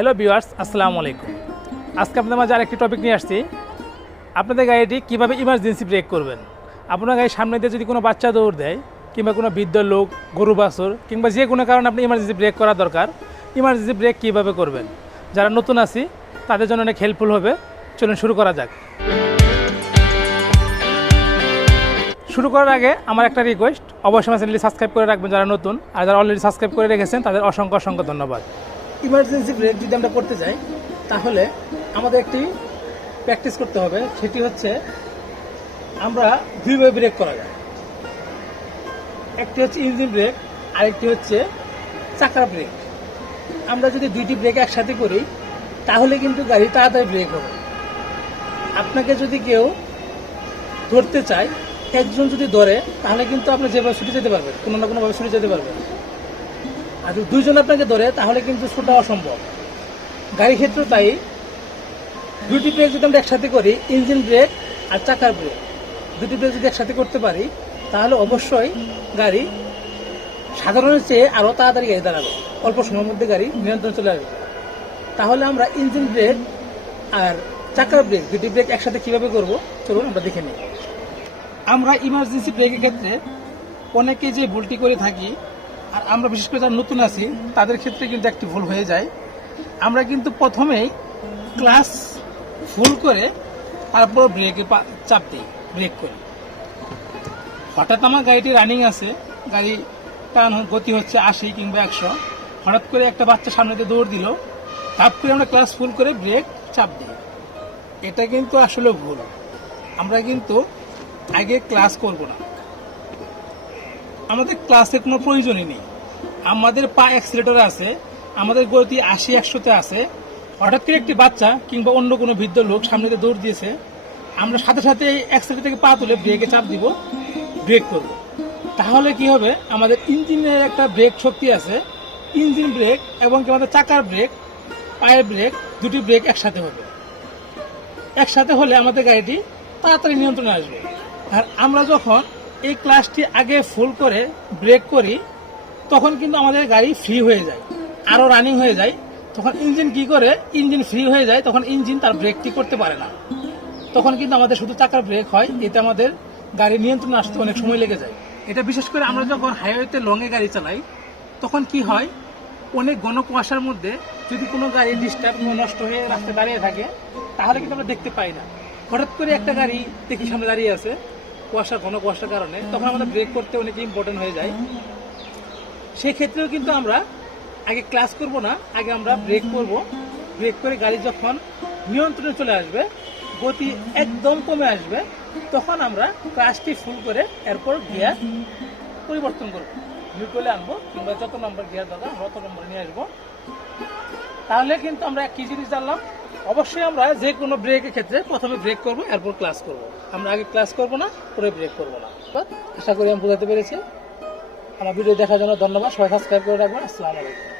Hello viewers, আসসালামু আলাইকুম। আজকে আপনাদের মাঝে আরেকটি টপিক নিয়ে আসছি। আপনাদের গাড়িটি কীভাবে ইমার্জেন্সি ব্রেক করবেন। আপনার গাড়ির সামনে দিয়ে যদি কোনো বাচ্চা দৌড় দেয় কিংবা কোনো বৃদ্ধ লোক, গরু বাছুর কিংবা যে কোনো কারণে আপনি ইমার্জেন্সি ব্রেক করা দরকার, ইমার্জেন্সি ব্রেক কীভাবে করবেন, যারা নতুন আছি তাদের জন্য অনেক হেল্পফুল হবে। চলুন শুরু করা যাক। শুরু করার আগে আমার একটা রিকোয়েস্ট, অবশ্যই আমার চ্যানেলটি সাবস্ক্রাইব করে রাখবেন যারা নতুন, আর যারা অলরেডি সাবস্ক্রাইব করে রেখেছেন তাদের অসংখ্য অসংখ্য ধন্যবাদ। ইমার্জেন্সি ব্রেক যদি আমরা করতে যাই তাহলে আমাদের একটি প্র্যাকটিস করতে হবে। সেটি হচ্ছে আমরা দুইভাবে ব্রেক করা যায়। একটি হচ্ছে ইঞ্জিন ব্রেক, আরেকটি হচ্ছে চাকার ব্রেক। আমরা যদি দুইটি ব্রেক একসাথে করি তাহলে কিন্তু গাড়ি তাড়াতাড়ি ব্রেক হবে। আপনাকে যদি কেউ ধরতে চায়, একজন যদি ধরে তাহলে কিন্তু আপনি যেভাবে ছুটে যেতে পারবেন, কোনো না কোনোভাবে ছুটে যেতে পারবেন। আর যদি দুইজন আপনাকে ধরে তাহলে কিন্তু ছোটা অসম্ভব। গাড়ির ক্ষেত্রেও তাই, দুটি ব্রেক যদি আমরা একসাথে করি, ইঞ্জিন ব্রেক আর চাকার ব্রেক, দুটি ব্রেক যদি একসাথে করতে পারি তাহলে অবশ্যই গাড়ি সাধারণের চেয়ে আরও তাড়াতাড়ি গাড়ি দাঁড়াবে, অল্প সময়ের মধ্যে গাড়ি নিয়ন্ত্রণ চলে আসবে। তাহলে আমরা ইঞ্জিন ব্রেক আর চাকার ব্রেক, দুটি ব্রেক একসাথে কীভাবে করব চলুন আমরা দেখে নিই। আমরা ইমার্জেন্সি ব্রেকের ক্ষেত্রে অনেকে যে ভুলটি করে থাকি, আর আমরা বিশেষ করে যারা নতুন আছি তাদের ক্ষেত্রে কিন্তু একটি ভুল হয়ে যায়। আমরা কিন্তু প্রথমেই ক্লাস ফুল করে তারপর ব্রেকে চাপ দিই, ব্রেক করি। হঠাৎ আমার গাড়িটি রানিং আছে, গাড়ি টান গতি হচ্ছে 80 কিংবা 100, হঠাৎ করে একটা বাচ্চা সামনে দিয়ে দৌড় দিল, তারপরে আমরা ক্লাস ফুল করে ব্রেক চাপ দিই। এটা কিন্তু আসলে ভুল। আমরা কিন্তু আগে ক্লাস করব না, আমাদের ক্লাসের কোনো প্রয়োজনই নেই। আমাদের পা অ্যাক্সিলেটরে আছে, আমাদের গতি 80-100-তে আছে। হঠাৎ করে একটি বাচ্চা কিংবা অন্য কোনো বৃদ্ধ লোক সামনে দিয়ে দৌড় দিয়েছে, আমরা সাথে সাথে অ্যাক্সিলেটর থেকে পা তুলে ব্রেকে চাপ দিব, ব্রেক করব। তাহলে কি হবে, আমাদের ইঞ্জিনের একটা ব্রেক শক্তি আছে, ইঞ্জিন ব্রেক এবং আমাদের চাকার ব্রেক, পায়ের ব্রেক, দুটি ব্রেক একসাথে হবে। একসাথে হলে আমাদের গাড়িটি তাড়াতাড়ি নিয়ন্ত্রণে আসবে। আর আমরা যখন এই ক্লাসটি আগে ফুল করে ব্রেক করি তখন কিন্তু আমাদের গাড়ি ফ্রি হয়ে যায়, আরও রানিং হয়ে যায়। তখন ইঞ্জিন কি করে, ইঞ্জিন ফ্রি হয়ে যায়, তখন ইঞ্জিন তার ব্রেকটি করতে পারে না। তখন কিন্তু আমাদের শুধু চাকার ব্রেক হয়, এতে আমাদের গাড়ি নিয়ন্ত্রণে আসতে অনেক সময় লেগে যায়। এটা বিশেষ করে আমরা যখন হাইওয়েতে লংয়ে গাড়ি চালাই তখন কি হয়, অনেক ঘন কুয়াশার মধ্যে যদি কোনো গাড়ি ডিস্টার্ব নষ্ট হয়ে রাস্তায় দাঁড়িয়ে থাকে তাহলে কিন্তু আমরা দেখতে পাই না। হঠাৎ করে একটা গাড়ি দেখি সামনে দাঁড়িয়ে আছে, কুয়াশা, ঘন কুয়াশার কারণে, তখন আমাদের ব্রেক করতে অনেক ইম্পর্টেন্ট হয়ে যায়। সেক্ষেত্রেও কিন্তু আমরা আগে ক্লাস করব না, আগে আমরা ব্রেক করব। ব্রেক করে গাড়ি যখন নিয়ন্ত্রণে চলে আসবে, গতি একদম কমে আসবে, তখন আমরা ক্লাসটি ফুল করে এরপর গিয়ার পরিবর্তন করব, নিউট্রালে আনবো কিংবা যত নম্বর গিয়ার দরকার আমরা তত নম্বর নিয়ে আসবো। তাহলে কিন্তু আমরা কি জিনিস জানলাম, অবশ্যই আমরা যে কোনো ব্রেকের ক্ষেত্রে প্রথমে ব্রেক করব, এরপর ক্লাস করব। আমরা আগে ক্লাস করব না, পরে ব্রেক করব না। আশা করি আমি বোঝাতে পেরেছি। আমার ভিডিও দেখার জন্য ধন্যবাদ। সবাই সাবস্ক্রাইব করে রাখবেন। আসসালামু আলাইকুম।